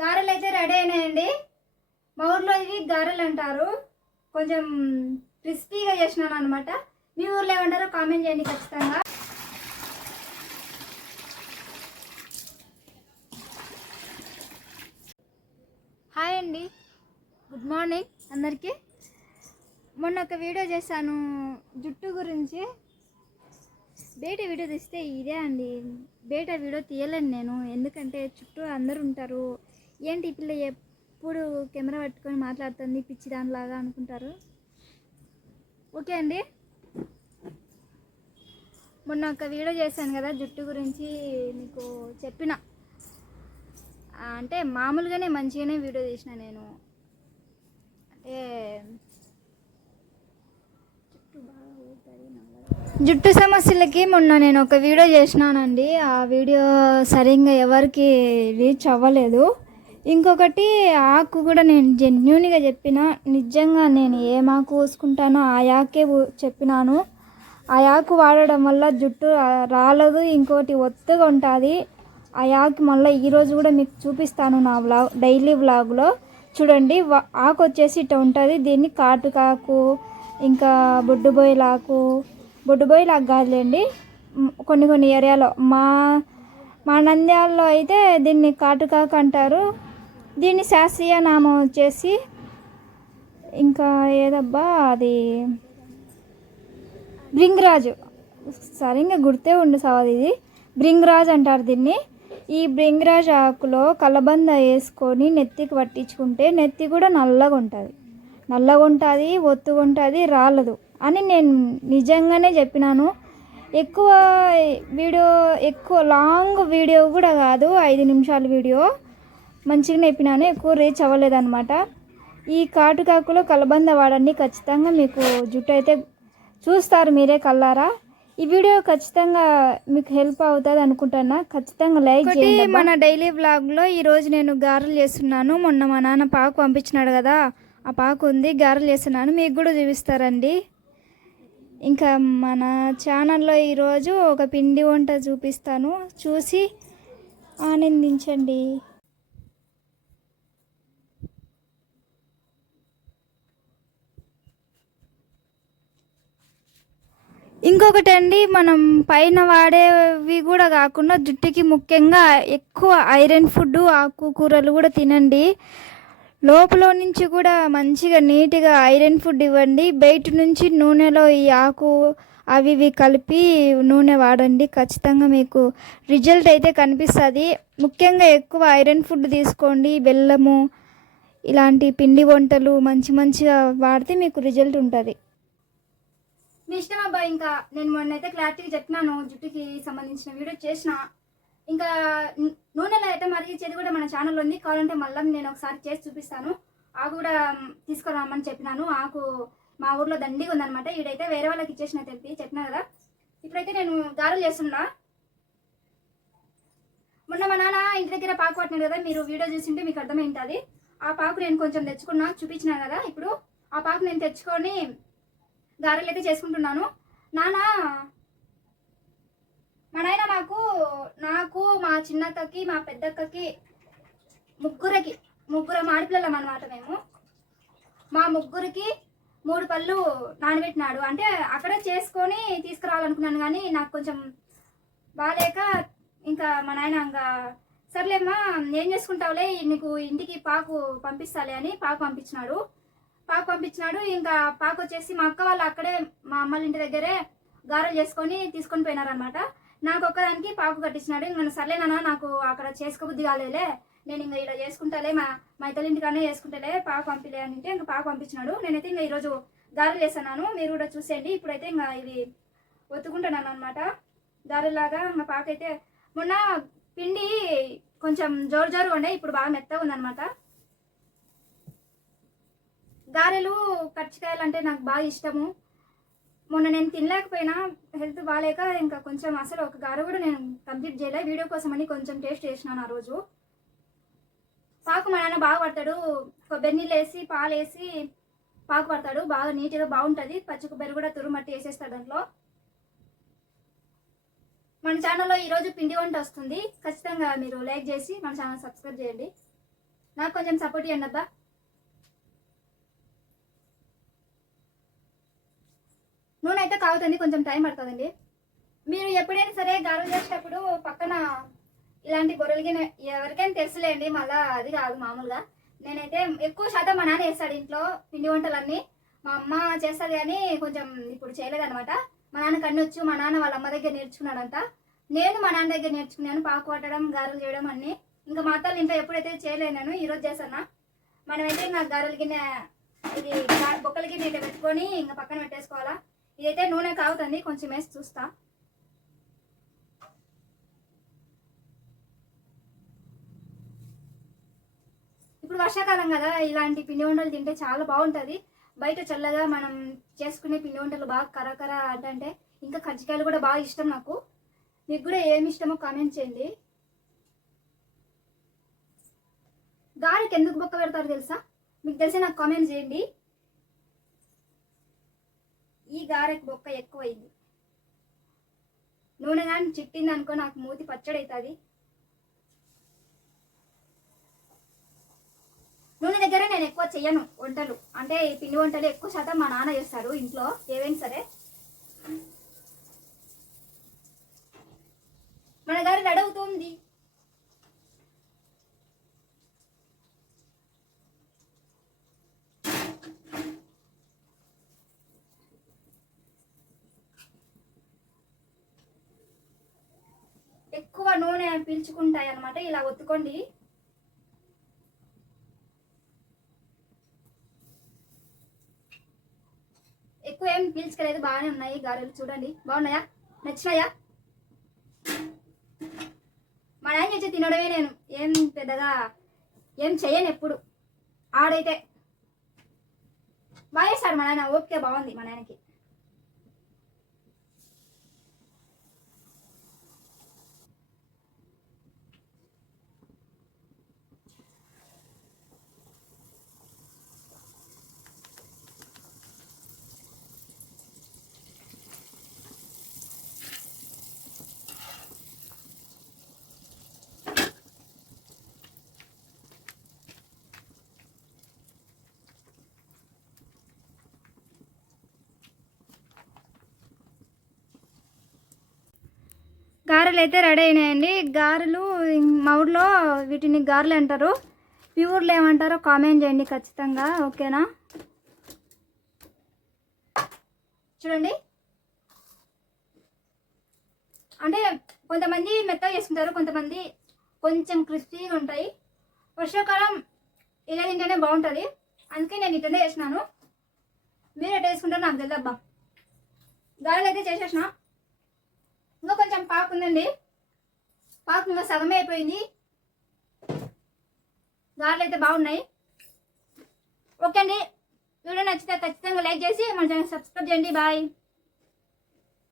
గారెలు అయితే రెడీ అయినాయండి. మా ఊర్లో ఇవి గారెలు అంటారు. కొంచెం క్రిస్పీగా చేసినాను అనమాట. మీ ఊర్లో ఏమంటారో కామెంట్ చేయండి ఖచ్చితంగా. హాయ్ అండి, గుడ్ మార్నింగ్ అందరికీ. మొన్న ఒక వీడియో చేశాను జుట్టు గురించి. బయట వీడియో తీస్తే ఇదే అండి. బయట వీడియో తీయలేను నేను, ఎందుకంటే చుట్టూ అందరు ఉంటారు. ఏంటి ఈ పిల్ల ఎప్పుడు కెమెరా పట్టుకొని మాట్లాడుతుంది పిచ్చి దానిలాగా అనుకుంటారు. ఓకే అండి, మొన్న ఒక వీడియో చేశాను కదా జుట్టు గురించి, మీకు చెప్పిన అంటే మామూలుగానే మంచిగానే వీడియో తీసిన నేను. అంటే జుట్టు సమస్యలకి మొన్న నేను ఒక వీడియో చేసినానండి. ఆ వీడియో సరిగ్గా ఎవరికి రీచ్ అవ్వలేదు. ఇంకొకటి ఆకు కూడా నేను జెన్యూన్గా చెప్పిన, నిజంగా నేను ఏం ఆకు పూసుకుంటానో ఆ ఆకే చెప్పినాను. ఆ ఆకు వాడడం వల్ల జుట్టు రాలదు, ఇంకోటి ఒత్తుగా ఉంటుంది. ఆ ఆకు మళ్ళీ ఈరోజు కూడా మీకు చూపిస్తాను నా వ్లాగ్, డైలీ వ్లాగ్లో చూడండి. ఆకు వచ్చేసి ఇట్లా ఉంటుంది. దీన్ని కాటుకాకు, ఇంకా బొడ్డుబోయిలాకు, బొడ్డుబోయిలాకు కాదులేండి, కొన్ని ఏరియాలో మా నంద్యాలలో అయితే దీన్ని కాటుకాకు అంటారు. దీని శాస్త్రీయ నామం వచ్చేసి ఇంకా ఏదబ్బా అది భృంగరాజు, సరిగ్గా గుర్తే ఉండు సావది, ఇది భృంగరాజు అంటారు దీన్ని. ఈ భృంగరాజు ఆకులో కలబంద వేసుకొని నెత్తికి పట్టించుకుంటే నెత్తి కూడా నల్లగా ఉంటుంది, ఒత్తుగా ఉంటుంది, రాలదు అని నేను నిజంగానే చెప్పినాను. ఎక్కువ లాంగ్ వీడియో కూడా కాదు, 5 నిమిషాల వీడియో మంచిగానే చెప్పినాను. ఎక్కువ రీచ్ అవ్వలేదన్నమాట. ఈ కాటుకాకులో కలబంద వాడండి, ఖచ్చితంగా మీకు జుట్టు అయితే చూస్తారు మీరే కల్లారా. ఈ వీడియో ఖచ్చితంగా మీకు హెల్ప్ అవుతుంది అనుకుంటున్నా. ఖచ్చితంగా లైక్ చేయండి. మన డైలీ వ్లాగ్లో ఈరోజు నేను గారెలు చేస్తున్నాను. మొన్న మా నాన్న పాకు పంపించినాడు కదా, ఆ పాకు ఉంది, గారెలు చేస్తున్నాను, మీకు కూడా చూపిస్తారండి. ఇంకా మన ఛానల్లో ఈరోజు ఒక పిండి వంట చూపిస్తాను, చూసి ఆనందించండి. ఇంకొకటి అండి, మనం పైన వాడేవి కూడా కాకుండా జుట్టుకి ముఖ్యంగా ఎక్కువ ఐరన్ ఫుడ్, ఆకుకూరలు కూడా తినండి. లోపల నుంచి కూడా మంచిగా నీట్గా ఐరన్ ఫుడ్ ఇవ్వండి. బయట నుంచి నూనెలో ఈ ఆకు అవి ఇవి కలిపి నూనె వాడండి, ఖచ్చితంగా మీకు రిజల్ట్ అయితే కనిపిస్తుంది. ముఖ్యంగా ఎక్కువ ఐరన్ ఫుడ్ తీసుకోండి. బెల్లము ఇలాంటి పిండి వంటలు మంచిగా వాడితే మీకు రిజల్ట్ ఉంటుంది. మీ ఇష్టం అబ్బా. ఇంకా నేను మొన్నైతే క్లారిటీగా చెప్పినాను, జుట్టుకి సంబంధించిన వీడియో చేసిన. ఇంకా నూనెలో అయితే మరిగించేది కూడా మన ఛానల్లో ఉంది, కావాలంటే మళ్ళీ నేను ఒకసారి చేసి చూపిస్తాను. ఆకు కూడా తీసుకురామని చెప్పినాను. ఆకు మా ఊర్లో దండిగా ఉందనమాట. ఈడైతే వేరే వాళ్ళకి ఇచ్చేసిన చెప్పినా కదా. ఇప్పుడైతే నేను గారెలు చేస్తున్నా. మొన్న మా నాన్న ఇంటి దగ్గర పాకు పట్టినాడు కదా, మీరు వీడియో చూసింటే మీకు అర్థమైంటుంది. ఆ పాకు నేను కొంచెం తెచ్చుకున్నా, చూపించినా కదా. ఇప్పుడు ఆ పాకు నేను తెచ్చుకొని గారెలు అయితే చేసుకుంటున్నాను. మా నాయన నాకు మా చిన్నక్కకి మా పెద్దక్కకి ముగ్గురం ఆడపిల్లలం అనమాట. మేము మా ముగ్గురికి 3 పళ్ళు నానబెట్టినాడు. అంటే అక్కడే చేసుకొని తీసుకురావాలనుకున్నాను, కానీ నాకు కొంచెం బాగాలేక ఇంకా మా నాయన ఇంకా సర్లేమ్మా ఏం చేసుకుంటావులే, నీకు ఇంటికి పాకు పంపిస్తాలే అని పాకు పంపించినాడు. ఇంకా పాకు వచ్చేసి మా అక్క వాళ్ళు అక్కడే మా అమ్మల ఇంటి దగ్గరే గారెలు చేసుకొని తీసుకొని పోయినారనమాట. నాకు ఒక్కదానికి పాకు కట్టించినాడు. ఇంకా సర్లేనా, నాకు అక్కడ చేసుకోబుద్ధి కాలేలే, నేను ఇంకా ఇలా చేసుకుంటాలే, మా ఇతరుల ఇంటికానే చేసుకుంటాలే, పాకు పంపిలే అని అంటే ఇంకా పాకు పంపించినాడు. నేనైతే ఇంకా ఈరోజు గారెలు చేస్తున్నాను, మీరు కూడా చూసేయండి. ఇప్పుడైతే ఇంకా ఇవి ఒత్తుకుంటున్నాను అనమాట గారెలాగా. ఇంకా పాకు అయితే మొన్న పిండి కొంచెం జోరు ఉండే, ఇప్పుడు బాగా మెత్తగా ఉందనమాట. గారెలు కర్చికాయలు అంటే నాకు బాగా ఇష్టము. మొన్న నేను తినలేకపోయినా, హెల్త్ బాగాలేక ఇంకా కొంచెం అసలు ఒక గారె కూడా నేను కంప్లీట్ చేయలే. వీడియో కోసం అని కొంచెం టేస్ట్ చేసినాను ఆ రోజు. పాకు మా నాన్న బాగా పడతాడు, కొబ్బరి నీళ్ళు వేసి పాలు వేసి పాకు పడతాడు, బాగా నీట్గా బాగుంటుంది. పచ్చి కొబ్బరి కూడా తురుమట్టి వేసేస్తాడు దాంట్లో. మన ఛానల్లో ఈరోజు పిండి వంట వస్తుంది, ఖచ్చితంగా మీరు లైక్ చేసి మన ఛానల్ సబ్స్క్రైబ్ చేయండి. నాకు కొంచెం సపోర్ట్ ఇవ్వండి అబ్బా. నూనె అయితే కాగుతుంది, కొంచెం టైం పడుతుందండి. మీరు ఎప్పుడైనా సరే గారెలు చేసేటప్పుడు పక్కన ఇలాంటి గొర్రెలకి ఎవరికైనా తెలుసులేండి, మళ్ళీ అది కాదు మామూలుగా. నేనైతే ఎక్కువ శాతం మా నాన్న వేస్తాడు ఇంట్లో పిండి వంటలన్నీ. మా అమ్మ చేస్తుంది కానీ కొంచెం ఇప్పుడు చేయలేదనమాట. మా నాన్నకి అన్నీ వచ్చు. మా నాన్న వాళ్ళ అమ్మ దగ్గర నేర్చుకున్నాడంట. నేను మా నాన్న దగ్గర నేర్చుకున్నాను పాకు పట్టడం, గారెలు చేయడం అన్నీ. ఇంకా మా అత్తలు ఇంట్లో ఎప్పుడైతే చేయలేను, ఈరోజు చేశాను. మనమైతే ఇంకా గారెల గిన్నె ఇది బొక్కల గిన్నె ఇట్లా పెట్టుకొని ఇంకా పక్కన పెట్టేసుకోవాలా. ఇదైతే నూనె కాగుతుంది, కొంచెం వేసి చూస్తా. ఇప్పుడు వర్షాకాలం కదా, ఇలాంటి పిండి వంటలు తింటే చాలా బాగుంటుంది. బయట చల్లగా మనం చేసుకునే పిండి వంటలు బాగా కరకర అంటే ఇంకా కజ్జికాయలు కూడా బాగా ఇష్టం నాకు. మీకు కూడా ఏమి ఇష్టమో కామెంట్ చేయండి. గారెకి ఎందుకు బొక్క పెడతారు తెలుసా? మీకు తెలిసి నాకు కామెంట్ చేయండి. ఈ గారెకి బొక్క ఎక్కువైంది. నూనె కానీ చిట్టింది అనుకో నాకు మూతి పచ్చడి అవుతుంది. నూనె దగ్గర నేను ఎక్కువ చెయ్యను వంటలు, అంటే ఈ పిండి వంటలు ఎక్కువ శాతం మా నాన్న చేస్తాడు ఇంట్లో ఏవైనా సరే. మన గారి రెడీ అవుతుంది. ఎక్కువ నూనె పీల్చుకుంటాయి అన్నమాట, ఇలా ఒత్తుకోండి. ఎక్కువ ఏం పీల్చుకోలేదు, బాగానే ఉన్నాయి గారెలు. చూడండి బాగున్నాయా, నచ్చినాయా? మా నాయన చేసి తినడమే, నేను ఏం పెద్దగా ఏం చెయ్యను ఎప్పుడు. ఆడైతే బాగా చేస్తాడు మా నాయన, ఓకే బాగుంది మా నాయనకి. గారెలు అయితే రెడీ అయినాయండి. గారెలు మా ఊర్లో వీటిని గారెలు అంటారు, మీ ఊర్లో ఏమంటారో కామెంట్ చేయండి ఖచ్చితంగా, ఓకేనా? చూడండి, అంటే కొంతమంది మెత్తగా చేసుకుంటారు, కొంతమంది కొంచెం క్రిస్పీగా ఉంటాయి. వర్షాకాలం ఇలా తింటేనే బాగుంటుంది, అందుకే నేను ఇట్లనే చేసినాను. మీరు ఎట్లా వేసుకుంటారో నాకు తెలియదబ్బా. గారెలు అయితే చేసేసిన, ఇంకా కొంచెం పాకు ఉందండి. పాకు ఇంకా సగమే అయిపోయింది. గారెలు అయితే బాగున్నాయి. ఓకే అండి, వీడియో నచ్చితే ఖచ్చితంగా లైక్ చేసి మన ఛానల్ సబ్స్క్రైబ్ చేయండి. బాయ్.